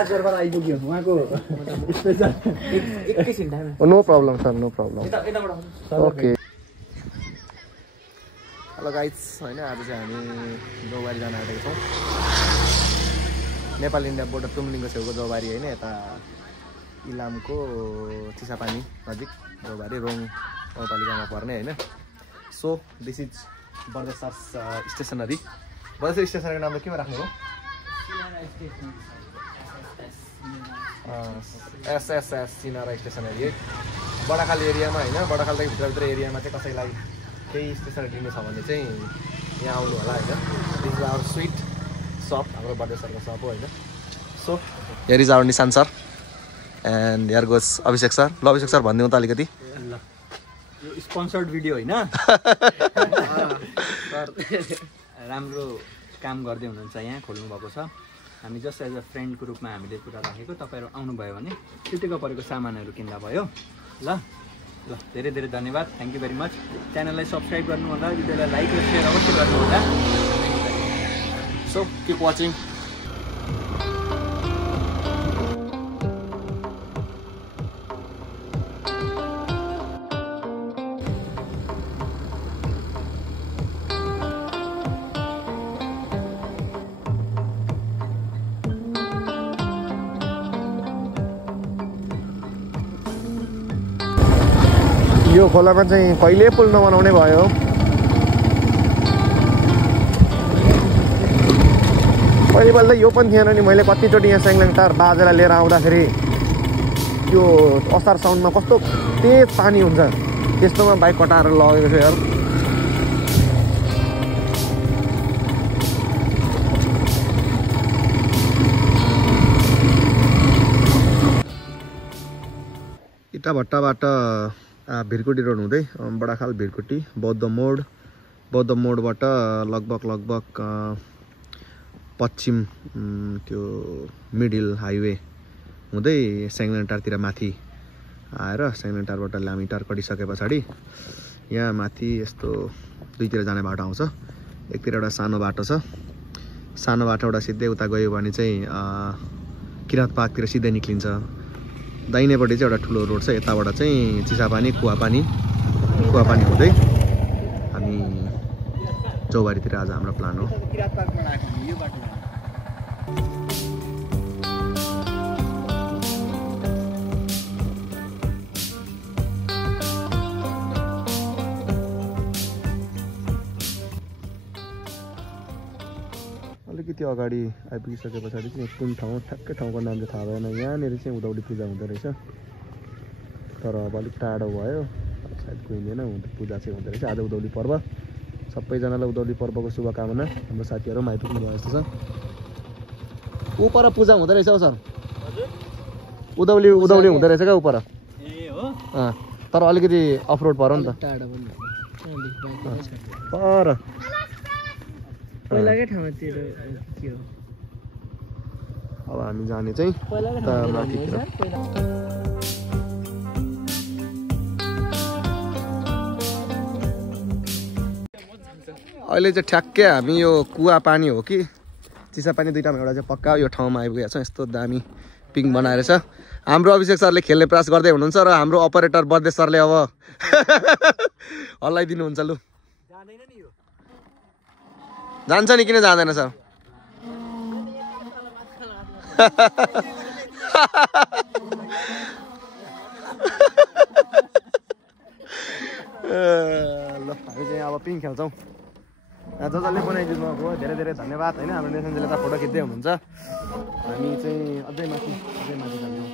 राजदरबार आइपुग्यो उहाँको स्पेशल एकैछिन time no problem sir no problem okay hello guys होइन आज चाहिँ हामी जौबारी जान आँटेको छौँ नेपाल इन्डिया बोर्डर तुमलिङको छेउको जौबारी होइन यता इलामको चिसापानी नजिक जौबारी रोङ गाउँपालिकामा पर्ने होइन सो दिस इज बर्देसर स्टेसनरी बर्देसर स्टेसनरीको नाम केमा राख्नु हो एसएसएस सिनारा स्टेसनरी है बडाखाल एरियामा होइन बडाखालदेखि भित्रभित्र एरियामा चाहिँ कसैलाई केही स्टेसनरी लिनु छ भने चाहिँ यहाँ आउनु होला होइन this is our sweet shop हाम्रो बर्देसरको सप हो होइन so here is our Nishan sir and here goes Abhishek sir ल अभिषेक सर भनिदिउँ त अलिकति यो स्पोन्सर्ड भिडियो होइन राम्रो काम गर्दै हुनुहुन्छ यहाँ खोल्नु भएको छ हामी जस्ट एज अ फ्रेन्डको रूपमा हामीले कुरा राखेको तपाईँहरू आउनुभयो भने छुट्टिएको परेको सामानहरू किन्दा भयो ल ल धेरै धेरै धन्यवाद थ्याङ्क यू भेरी मच च्यानललाई सब्सक्राइब गर्नु होला भिडियोलाई लाइक र सेयर अवश्य गर्नु होला सो किप वाचिङ यो खोलामा चाहिँ कहिले पुल नबनाउने भयो पहिलोपल्ट त यो पनि थिएन नि मैले कतिचोटि यहाँ स्याङ्लाङ टार बाजेर लिएर आउँदाखेरि त्यो असार साउन्डमा कस्तो तेज पानी हुन्छ त्यस्तोमा बाइक कटाएर लगेको छु यार इटाभट्टाबाट भिरकुटी रोड हुँदै बडाखाल भिरकुटी बौद्ध मोडबाट लगभग पश्चिम त्यो मिडिल हाइवे हुँदै स्याङ्लाङ टारतिर माथि आएर स्याङ्लाङ टारबाट लामी टार कटिसके पछाडि यहाँ माथि यस्तो दुईतिर जाने बाटो आउँछ एकतिर एउटा सानो बाटो छ सानो बाटोबाट सिधै उता गयो भने चाहिँ किराँत पार्कतिर सिधै निक्लिन्छ दाहिनेपट्टि चाहिँ एउटा ठुलो रोड छ यताबाट चाहिँ चिसापानी कुवापानी हुँदै हामी जौबारीतिर आज हाम्रो प्लान हो अलिकति अगाडि आइपुगिसके पछाडि चाहिँ कुन ठाउँ ठ्याक्कै ठाउँको नाम चाहिँ थाहा भएन यहाँनिर चाहिँ उँधौली पूजा हुँदो रहेछ तर अब अलिक टाढो भयो सायद गइँदैन पूजा चाहिँ हुँदो रहेछ आज उँधौली पर्व सबैजनालाई उँधौली पर्वको शुभकामना हाम्रो साथीहरू पनि आइपुग्नु भयो जस्तो छ ऊ पर पूजा हुँदो रहेछ हौ सर उँधौली हुँदो रहेछ क्या ऊ पर तर अलिकति अफरोड पर्यो नि त पर पहिलाकै ठाउँतिर के हो अब हामी जाने चाहिँ अहिले चाहिँ ठ्याक्कै हामी यो कुवा पानी हो कि चिसापानी दुईटामा एउटा चाहिँ पक्का यो ठाउँमा आइपुगेको छ यस्तो दामी पिङ बनाएर छ हाम्रो अभिषेक सरले खेल्ने प्रयास गर्दै हुनुहुन्छ र हाम्रो अपरेटर बर्देश सरले अब हल्लाइदिनुहुन्छ लु जान्छ नि किन जाँदैन सर ल हामी चाहिँ अब पिङ खेल्छौँ जसले बनाइदिनु भएको धेरै धेरै धन्यवाद होइन हाम्रो नेसनजीले त फोटो खिच्दै हुनुहुन्छ हामी चाहिँ अझै माथि जान्छौँ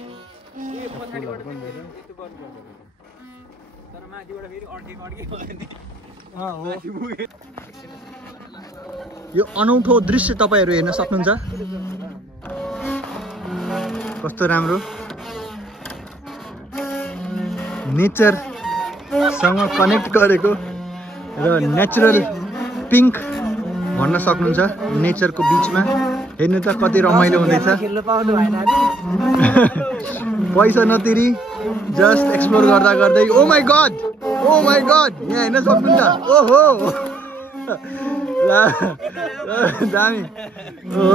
यो अनौठो दृश्य तपाईहरु हेर्न सक्नुहुन्छ कस्तो राम्रो नेचर सँग कनेक्ट गरेको र नेचुरल पिंक भन्न सक्नुहुन्छ नेचरको बीचमा हेर्नु त कति रमाइलो हुँदैछ पैसा नतिरी जस्ट एक्सप्लोर गर्दा गर्दै ओ माय गॉड यहाँ हेर्न सक्नुहुन्छ ओहो दामी ओ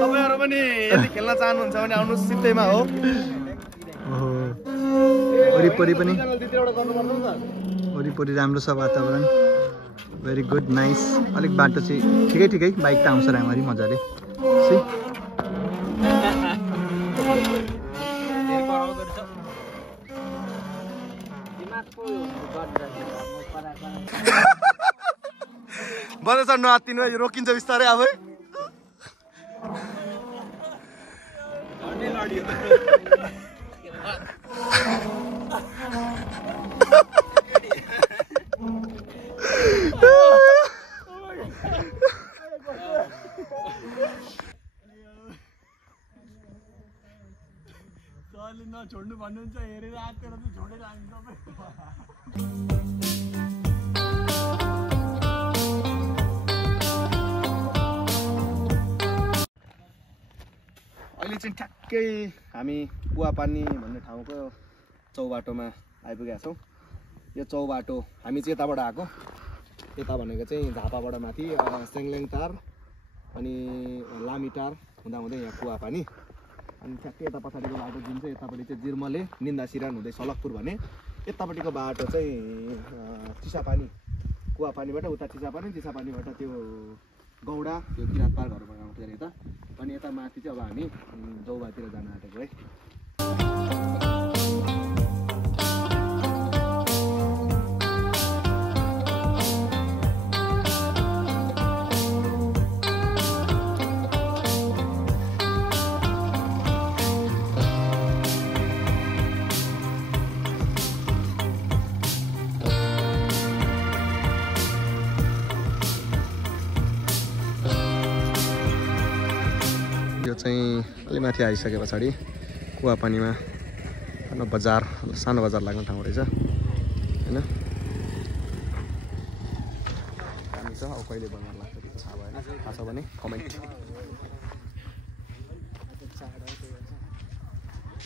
तपाईहरु पनि यदि खेल्न चाहनुहुन्छ भने आउनुस् सित्तैमा हो वरिपरि पनि वरिपरि राम्रो छ वातावरण भेरी गुड नाइस अलिक बाटो चाहिँ ठिकै बाइक त आउँछ राम्ररी मजाले बजार सर नआत्तिनु रोकिन्छ बिस्तारै अब छोड्नु भन्नुहुन्छ हेरेर आत्तेर चाहिँ छोडेर हामी सबै अहिले चाहिँ ठ्याक्कै हामी कुवापानी भन्ने ठाउँको चौबाटोमा आइपुगेका छौँ यो चौबाटो हामी चाहिँ यताबाट आएको यता भनेको चाहिँ झापाबाट माथि सेङलेङटार अनि लामिटार हुँदा यहाँ कुवापानी अनि ठ्याक्कै यता पछाडिको बाटो जुन चाहिँ यतापट्टि चाहिँ जिर्मले निन्दासिरान हुँदै सलकपुर भने यतापट्टिको बाटो चाहिँ चिसापानी कुवापानीबाट उता चिसापानीबाट त्यो गौडा त्यो किरात पार्कहरूबाट आउँछ अरे यता अनि यता माथि चाहिँ अब हामी जौबातिर जान आँटेको है चाहिँ अलि माथि आइसके पछाडि कुवापानीमा बजार सानो बजार लाग्ने ठाउँ रहेछ हैन हामी छ अब कहिले बजार लाग्छ त्यो थाहा भएन थाहा छ भने कमेन्ट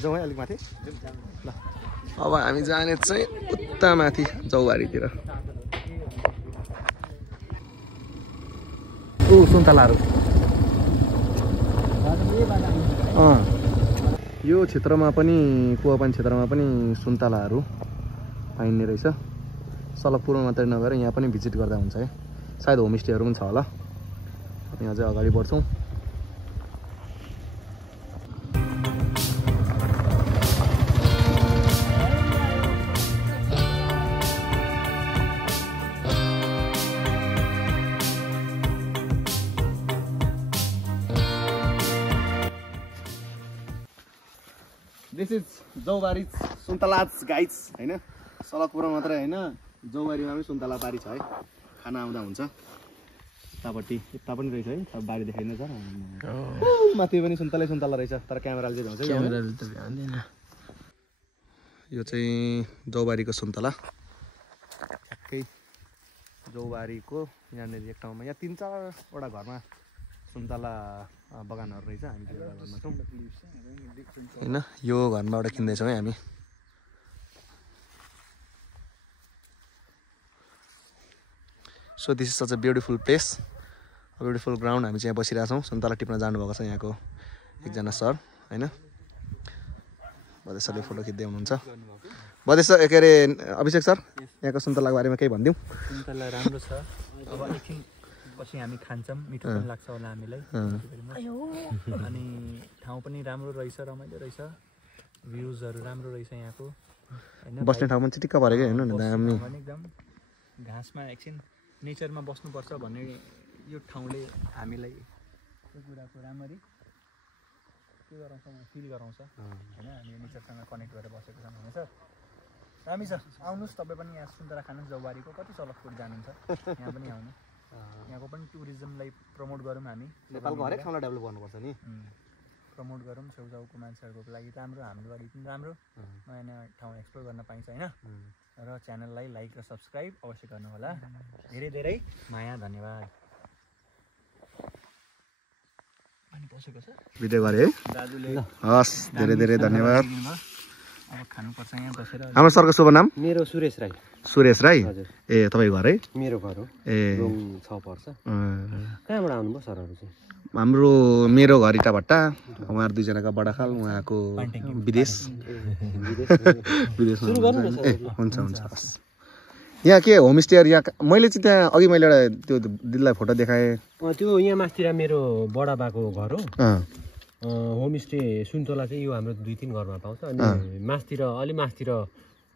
जाउँ है अलिक माथि ल अब हामी जाने चाहिँ उता माथि जौबारीतिर सुन्तलाहरू यो क्षेत्रमा पनि कुवापानी क्षेत्रमा पनि सुन्तलाहरू पाइने रहेछ सलकपुरमा मात्रै नभएर यहाँ पनि भिजिट गर्दा हुन्छ है सायद होमस्टेहरू पनि छ होला यहाँ चाहिँ अगाडि बढ्छौँ दिस इज जौबारी सुन्तला गाइड्स हैन सलकपुरमा मात्रै हैन जौबारीमा पनि सुन्तला बारी छ है खाना आउँदा हुन्छ यतापट्टि यता पनि रहेछ है सब बारी देखाइन्छ सर माथि पनि सुन्तला रहेछ तर क्यामेराले चाहिँ भन्छ यो चाहिँ जौबारीको सुन्तला ठ्याक्कै जौबारीको यहाँनिर एक ठाउँमा यहाँ 3-4वटा घरमा सुन्तला बगानहरू रहेछ हामी एउटा घरमा छौँ हैन यो घरमाबाट किन्दैछौँ है हामी so this is such a beautiful place beautiful ground हामी चाहिँ यहाँ बसिरहेको छौँ सुन्तला टिप्न जानुभएको छ यहाँको एकजना सर हैन बदेश सरले फोटो खिच्दै हुनुहुन्छ बदेश सर के अरे अभिषेक सर यहाँको सुन्तलाको बारेमा केही भनिदिउँ सुन्तला राम्रो छ अब एकछिन पछि हामी खान्छौँ मिठो पनि लाग्छ होला हामीलाई अनि ठाउँ पनि राम्रो रहेछ रमाइलो रहेछ भ्युजहरू राम्रो रहेछ यहाँको हैन बस्ने ठाउँ पनि चिटिक्क परेको हैन दामी एकदम घाँसमा एकछिन नेचरमा बस्नुपर्छ भन्ने यो ठाउँले हामीलाई त्यो कुराको राम्ररी के गराउँछ फिल गराउँछ हैन हामी नेचरसँग कनेक्ट गरेर बसेको छौँ हैन सर दामी छ आउनुहोस् तपाईँ पनि यहाँ सुन्तला खानुहोस् जौबारीको कति सलकपुर जानुहुन्छ यहाँ पनि आउनु यहाँको पनि टुरिज्मलाई प्रमोट गरौँ हामी नेपालको हरेक ठाउँलाई डेभलप गर्नुपर्छ नि प्रमोट गरौँ छेउछाउको मान्छेहरूको लागि राम्रो हाम्रो लागि पनि राम्रो नयाँ नयाँ ठाउँ एक्सप्लोर गर्न पाइन्छ हैन र च्यानललाई लाइक र सब्स्क्राइब अवश्य गर्नु होला धेरै धेरै माया धन्यवाद भिडियो गरे है हस् धेरै धेरै धन्यवाद अब खानुपर्छ यहाँ बसेर। हाम्रो सरको शुभ नाम? मेरो सुरेश राई। सुरेश राई? हजुर। ए तपाईँको घर है? मेरो घर हो। ए रोङ 6 पर्छ। कहाँबाट आउनुभयो सरहरू चाहिँ? हाम्रो मेरो घर इटाभट्टा, उहाँहरू दुईजनाको बडाखाल, उहाँको विदेश विदेशमा ए हुन्छ हुन्छ हस्। यहाँ के होमस्टेहरू यहाँ मैले चाहिँ त्यहाँ अघि मैले एउटा त्यो दिदीलाई फोटो देखाएँ त्यो यहाँ मास्तिर मेरो बडा बाको घर हो। होमस्टे सुन्तोला चाहिँ यो हाम्रो 2-3 घरमा पाउँछ। अनि मास्तिर अलि मास्तिर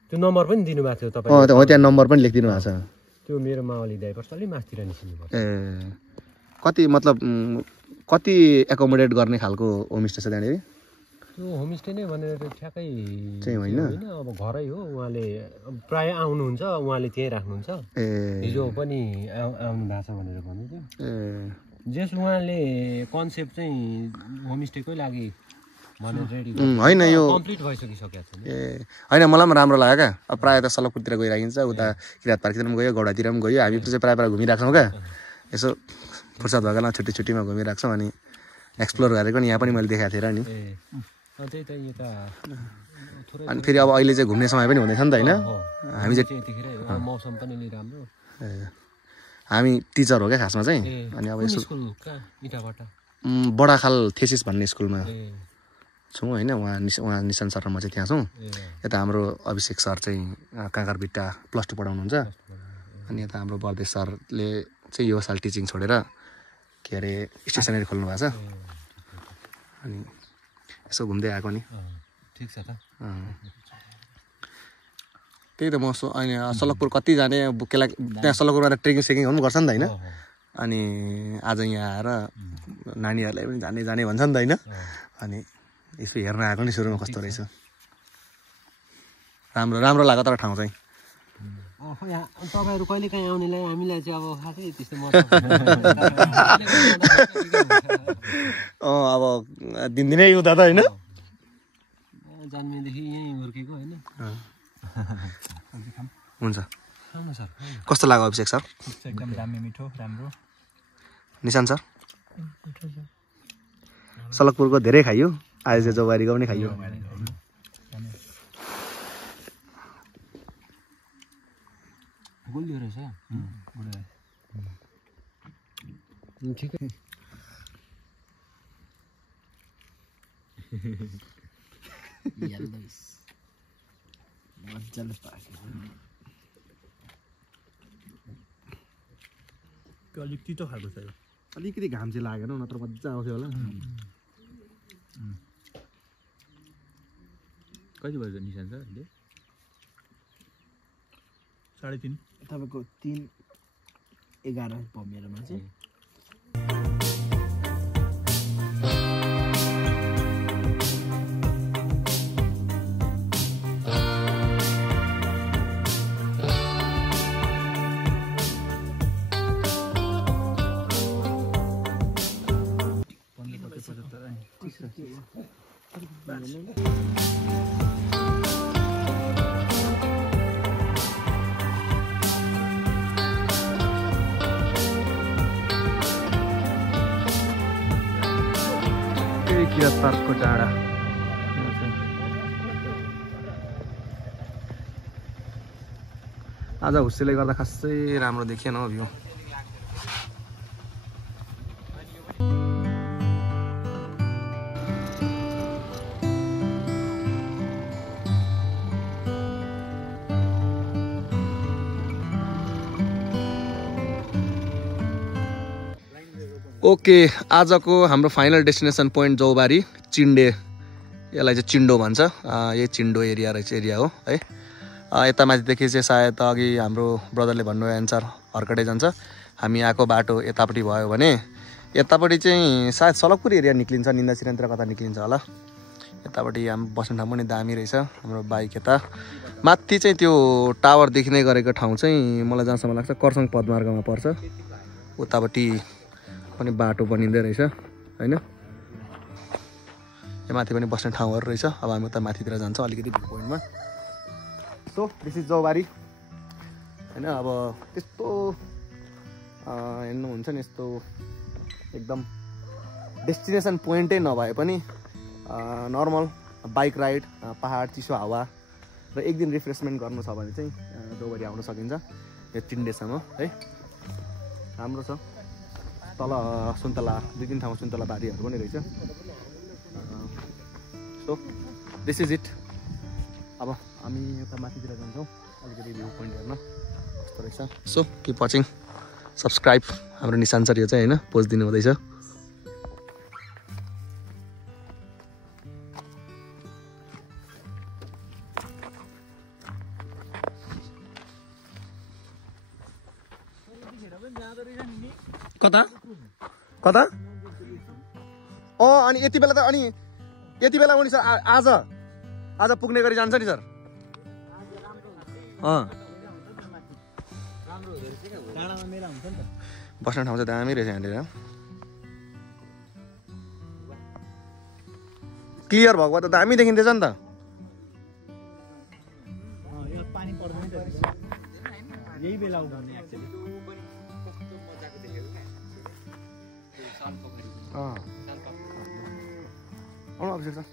त्यो नम्बर पनि दिनुभएको थियो तपाईँ। हो त्यहाँ नम्बर पनि लेखिदिनु भएको छ। त्यो मेरो मावली ड्राइभर्स अलि मास्तिर निस्किनुपर्छ। ए कति मतलब कति एकोमोडेट गर्ने खालको होमस्टे छ त्यहाँनिर? त्यो होमस्टे नै भनेर ठ्याक्कै चाहिँ होइन, अब घरै हो। उहाँले प्राय आउनुहुन्छ, उहाँले त्यहीँ राख्नुहुन्छ। हिजो पनि आउनु भएको छ भनेर भन्नुहुन्थ्यो। जस उहाँले कन्सेप्ट चाहिँ होमस्टेकै लागि भनेर रेडी होइन यो कम्प्लिट भइसकिसकेको छ। ए होइन मलाई पनि राम्रो लाग्यो क्या। अब प्रायः त सलकपुरतिर गइराखिन्छ, उता किरात पार्कतिर पनि गयो, गौडातिर पनि गयो। हामी चाहिँ प्रायः घुमिरहेको छौँ क्या। यसो फुर्सद भएको बेला छुट्टीमा घुमिरहेको छौँ। अनि एक्सप्लोर गरेको नि यहाँ पनि मैले देखाएको थिएँ र नि। अनि फेरि अब अहिले चाहिँ घुम्ने समय पनि हुँदैछ नि त होइन? हामी चाहिँ मौसम पनि राम्रो। हामी टिचर हो क्या खासमा चाहिँ। अनि अब यसो बडाखाल थेसिस भन्ने स्कुलमा छौँ होइन। उहाँ निशान सर र म चाहिँ त्यहाँ छौँ। यता हाम्रो अभिषेक सर चाहिँ काँकरभिट्टा +2 पढाउनुहुन्छ। अनि यता हाम्रो बर्देश सरले चाहिँ यो साल टिचिङ छोडेर के अरे स्टेसनरी खोल्नु भएको छ। अनि यसो घुम्दै आएको नि। ठिक छ त। त्यही त म अहिले सलकपुर कति जाने केलाई त्यहाँ सलकपुरमा ट्रेकिङ सेकिङ पनि गर्छ नि त होइन? अनि आज यहाँ आएर नानीहरूलाई पनि जाने भन्छ नि त होइन? अनि यसो हेर्न आएको नि सुरुमा कस्तो रहेछ। राम्रो लाग्यो तर ठाउँ चाहिँ। तपाईँहरू कहिले काहीँ आउनेलाई हामीलाई चाहिँ अब खासै त्यस्तो अब दिनदिनै हुँदा त होइन? जन्मेदेखि यहीँ हुर्केको होइन। हुन्छ। कस्तो लाग्यो अभिषेक सर? एकदम दामी मिठो राम्रो। निशान सर? सलकपुरको धेरै खाइयो, आज चाहिँ चौबारीको पनि खाइयो। बोल्यो रहेछ ठिकै। अलिक तितो खालको छ यो। अलिकति घाम चाहिँ लागेन नत्र मजा आउँथ्यो होला। कति बज्यो निशान सर अहिले? 3:30। तपाईँको 3:11 भयो मेरोमा चाहिँ। किरात पार्कको डाँडा। आज हुस्सेले गर्दा खासै राम्रो देखिएन हो भ्यू। ओके आजको हाम्रो फाइनल डेस्टिनेसन पोइन्ट जौबारी चिन्डे, यसलाई चाहिँ चिन्डो भन्छ। यही चिन्डो एरिया रहेछ एरिया हो है। यता माथिदेखि चाहिँ सायद अघि हाम्रो ब्रदरले भन्नुभयो अनुसार हर्कटे जान्छ। हामी आएको बाटो यतापट्टि भयो भने यतापट्टि चाहिँ सायद सलकपुर एरिया निक्लिन्छ, निन्दा सिरानतिर कता निक्लिन्छ होला। यतापट्टि हाम्रो बस्ने ठाउँ पनि दामी रहेछ। हाम्रो बाइक यता माथि चाहिँ त्यो टावर देखिने गरेको ठाउँ चाहिँ मलाई जहाँसम्म लाग्छ कर्सङ पदमार्गमा पर्छ। उतापट्टि पनि बाटो बनिँदै रहेछ होइन। यहाँ माथि पनि बस्ने ठाउँहरू रहेछ। अब हामी उता माथितिर जान्छौँ अलिकति भ्यू पोइन्टमा। सो दिस इज जौबारी होइन। अब त्यस्तो हेर्नुहुन्छ नि यस्तो एकदम डेस्टिनेसन पोइन्टै नभए पनि नर्मल बाइक राइड, पहाड, चिसो हावा र एक दिन रिफ्रेसमेन्ट गर्नु छ भने चाहिँ डोगरी आउन सकिन्छ यो 3 डेसम्म है। राम्रो छ। तल सुन्तला 2-3 ठाउँमा सुन्तला बारीहरू पनि रहेछ। So this is it. अब हामी यता माथितिर जान्छौँ अलिकति भ्यू पोइन्ट हेर्न कस्तो रहेछ। So keep watching, subscribe. हाम्रो निशान सर यो चाहिँ होइन पोस्ट दिनु हुँदैछ। कता कता अनि यति बेला त अनि यति बेला पनि सर आज पुग्ने गरी जान्छ नि सर। बस्ने ठाउँ चाहिँ दामी रहेछ यहाँनिर। क्लियर भएको भए त दामी देखिँदैछ नि त। पानी पर्दैन यही बेला उठाउने एक्चुअली। अभिषेक सर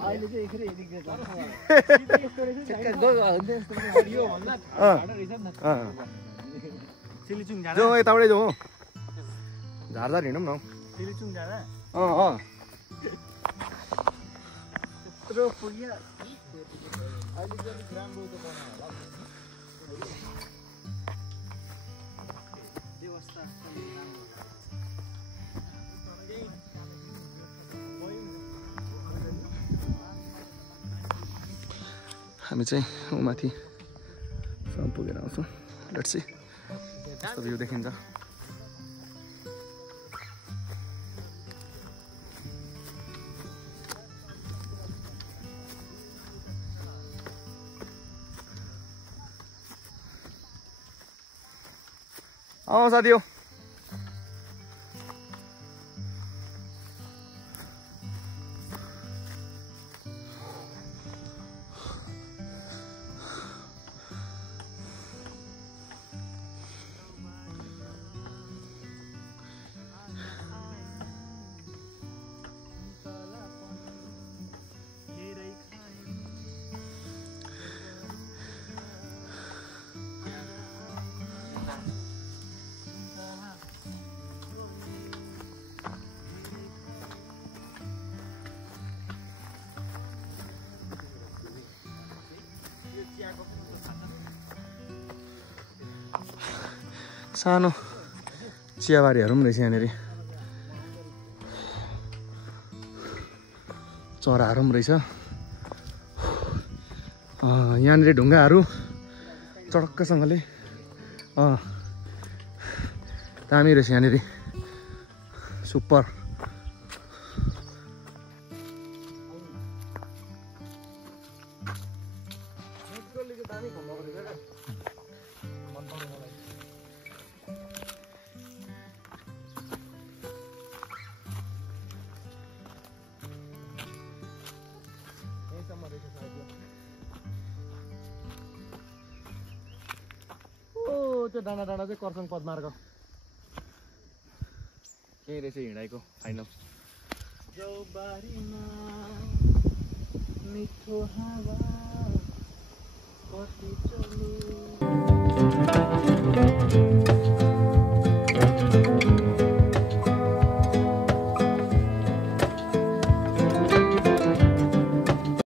अहिले चाहिँ एकरै जाउँ यताबाटै जाउँ झारझार हिँडौँ न। सिलिचुङ जाँदा हामी चाहिँ माथि सम्म पुगेर आउँछौँ। लेट्स सी कस्तो भ्यू देखिन्छ। साथी हो सानो चियाबारीहरू पनि रहेछ यहाँनिर। चराहरू पनि रहेछ यहाँनिर। ढुङ्गाहरू चडक्कसँगले दामी रहेछ यहाँनिर। सुपर। त्यो डाँडा चाहिँ कर्सङ पदमार्ग केही रहेछ हिँडाइको फाइनल। मिठो हावा कति चली